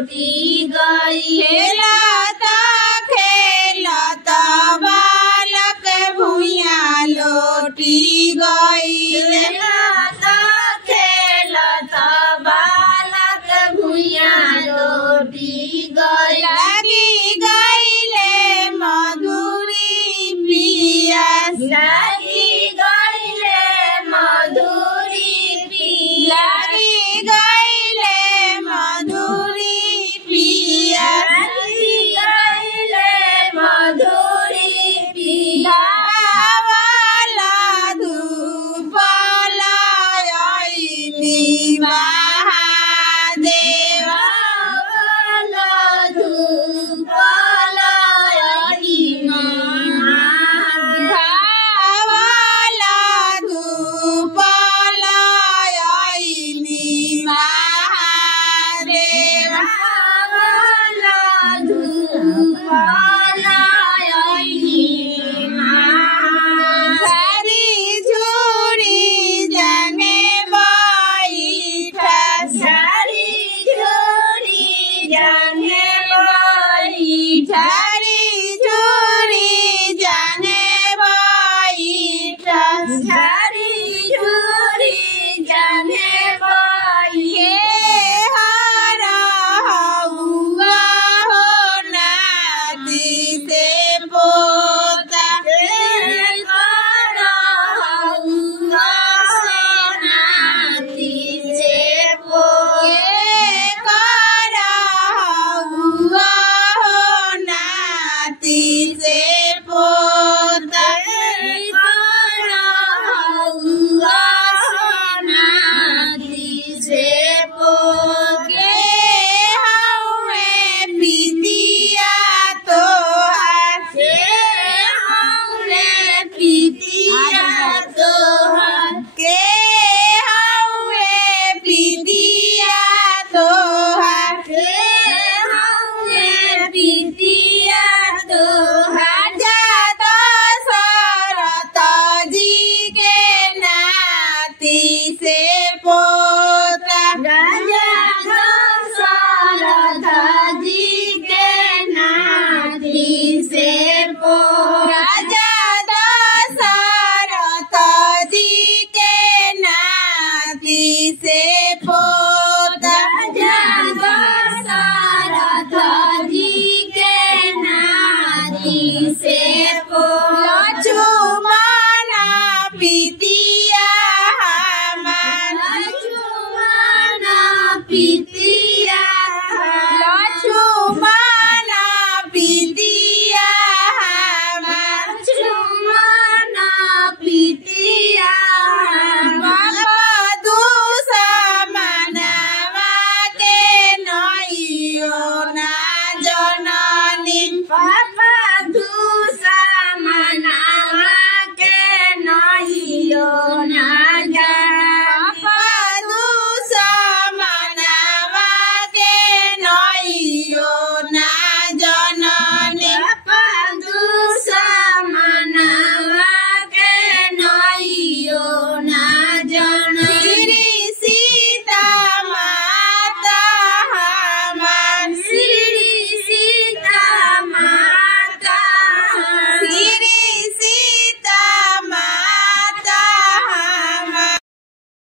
लोटी गई। खेलत बालक भुइया लोटी गई। खेलत बालक भुइया लोटी गई। लगी गईले मधुरी पियास। लगी गईले मधुरी पियास। लगी गईले मधुरी पियास। लगी गईले मधुरी पियास। धावला धूपला आईनी महादेव। धावला धूपला आईनी महादेव। धावला धूपला आईनी महादेव। धावला धूपला आईनी महादेव। सारी झूरी जाने बैठा। सारी झूरी जाने बैठा। सारी झूरी जाने बैठा। सारी झूरी जाने बैठे। हरा हुआ हो नाती से पोता। हरा हुआ से नाती से पोता। हरा हुआ हो नाती से पोता। हरा हुआ हो नाती से पोते। हमें पितिया तोहार। हमें पितिया तोहार। के हमें पितिया तोहार। के हमें पितिया तोहार। जातो शरत जी के नाती से पोता। जातो शरत जी के नाती से पोता। जातो शरत जी के नाती से पोता। जातो शरत जी के नाती से पोता। लक्ष्मण पितिया हमार। लक्ष्मण पितिया